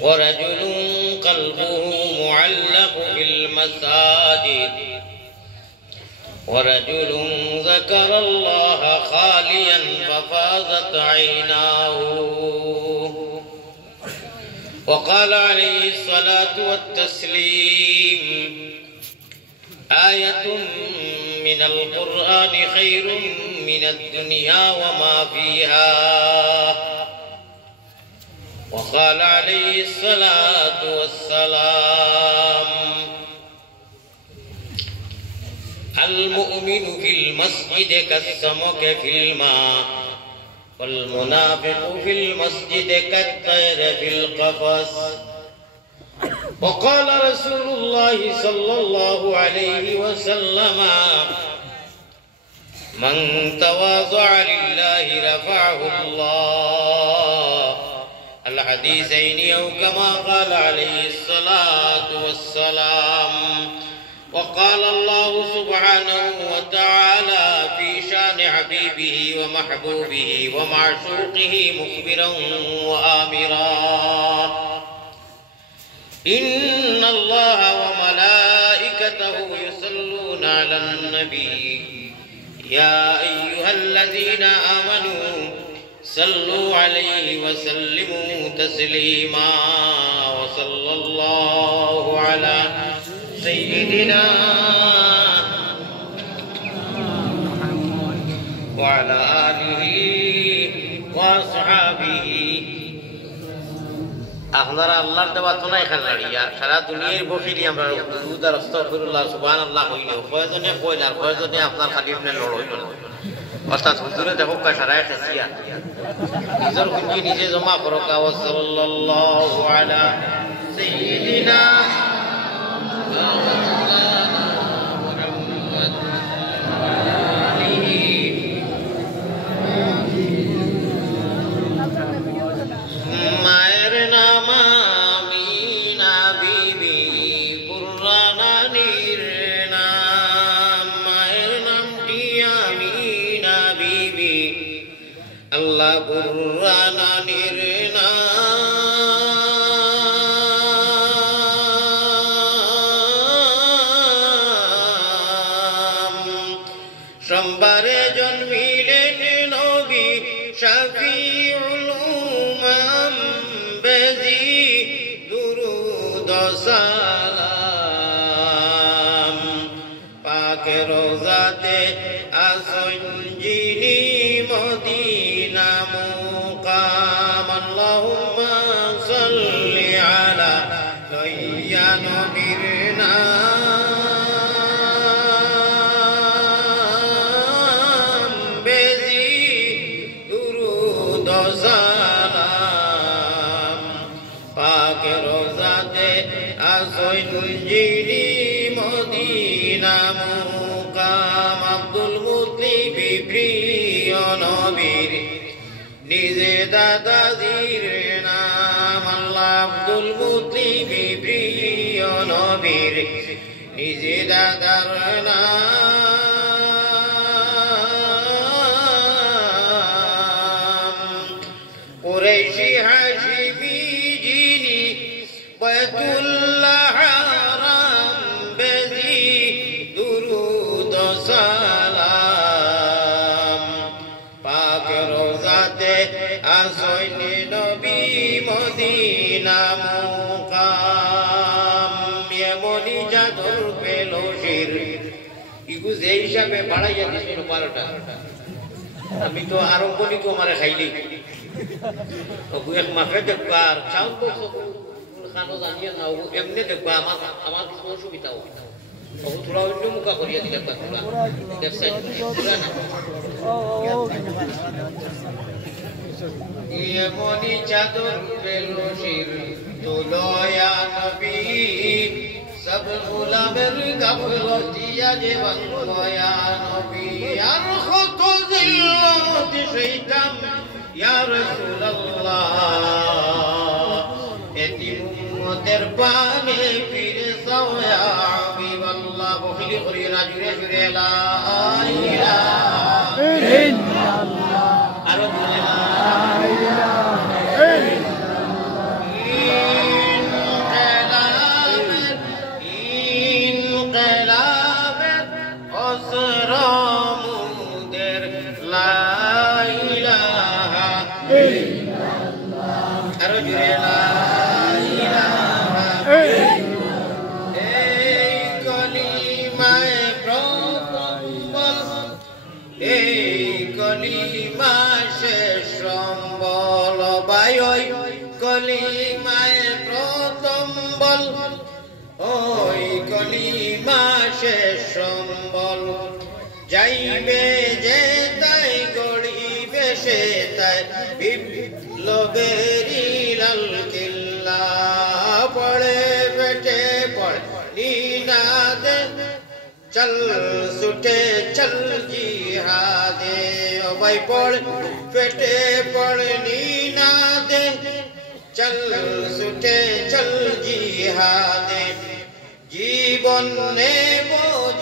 ورجل قلبه معلق في المساجد ورجل ذكر الله خاليا ففاضت عيناه وقال عليه الصلاة والتسليم آية من القرآن خير من الدنيا وما فيها وقال عليه الصلاة والسلام المؤمن في المسجد كالسمك في الماء والمنافق في المسجد كالطير في القفص وقال رسول الله صلى الله عليه وسلم من تواضع لله رفعه الله الحديثين أو كما قال عليه الصلاة والسلام وقال الله سبحانه وتعالى في شان حبيبه ومحبوبه ومعشوقه مخبرا وآمرا إن الله وملائكته يصلون على النبي يا أيها الذين آمنوا صلوا عليه وسلموا تسليما وصلى الله على سيدنا وعلى آله وأصحابه আপনারা আল্লাহর দেওয়া তো নাই খান লাড়িয়া সারা দুনিয়ার বসিলি আমরা দুরূদ আর আস্তাগফিরুল্লাহ সুবহানাল্লাহ কইলে প্রয়োজনে কইল আর প্রয়োজনে আপনার খালি আপনি লড়ইল অর্থাৎ হুজুরে দেখো কা সারায় খাসিয়া নিজের কুঞ্জি নিজে জমা করো কা সাল্লাল্লাহু আলা সাইয়্যিদিনা Allah Burana Nirna Shambare Janmilen Nobi Shafi'ul Umam Bezi Durud Salam Pak Rozate Asunjini Modina Muqam Allahumma salli ala Sayyidina Nabirna Bezi Durud Salam Pak Rozate Asunjini Modina Muqam Abdul Muttalib প্রিয় নবীর নিজে দাদাজির নাম আল্লাহ Abdul Muttalib প্রিয় নবীর নিজে দাদার নাম কুরাইশি হাশিমি যিনি বাইতুল্লাহ হারাম বেজি দুরুদ সালাম পাক রোজাতে আসইনি নবী মদিনা মুকাম এমনি জাদুর পেল শির ইগু যে হিসাবে বাড়াইয়া দিছিল 12টা আমি তো আরো বলি তো আমারে খাইলি ওগু এক মাফে দেখবা আর চাউল বসো খানো জানিয়া না ওগু এমনি দেখবা আমার কিছু অসুবিধা হবে ওগু তোরা অন্য মুখা করিয়া দিলে তোরা দেখছেন তোরা না এমনি চাদর পেল শির তোলয়া নবী সব গোলামের গাফলতিয়া যে বঙ্গয়া নবী আর কত জিল্লত শৈতান ইয়া রাসূলুল্লাহ এতিম উম্মতের পানে ফিরে সাওয়া হাবিবাল্লাহ বখিলি করিনা জুড়ে জুড়ে লা ইলাহা ইল্লাল্লাহ আর লা ইলাহা ইল্লাল্লাহ আরো জুড়ে লা ইলাহা এই কলিমায় প্রথম বল এই কলিমা শেষ সম্বল ভাই ওই কলিমায় প্রথম বল ওই কলিমা শেষ সম্বল যাইবে যে তাই গড়িবে সে তাই বিপ্লবেরি লাল কিল্লা পড়ে বেটে পড়ে নিনাদে চল সুটে চল জিহাদে ও ভাই পড় পেটে পড় নিনাদে চল সুটে চল জিহাদে জীবন নেব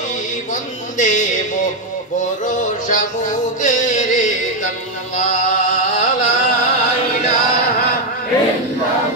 জীবন দেব ভরসা মুখের কাল্লা লা ইলাহা ইল্লাল্লাহ